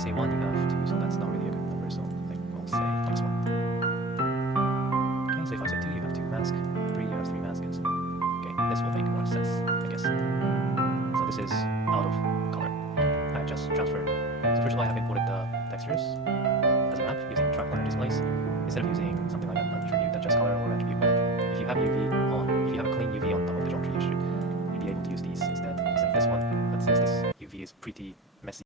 say 1, you have 2, so that's not really a good number, so I think we'll say -1. Okay, so if I say 2, you have 2 mask, 3, you have 3 mask, and so okay, this will make more sense, I guess. So this is out of color. I have just transferred. So first of all, I have imported the textures as a map using track color displays instead of using something like an attribute that just color or attribute map. If you have UV on, if you have a clean UV on top of the geometry, you should be able to use these instead of this one. But since this UV is pretty messy,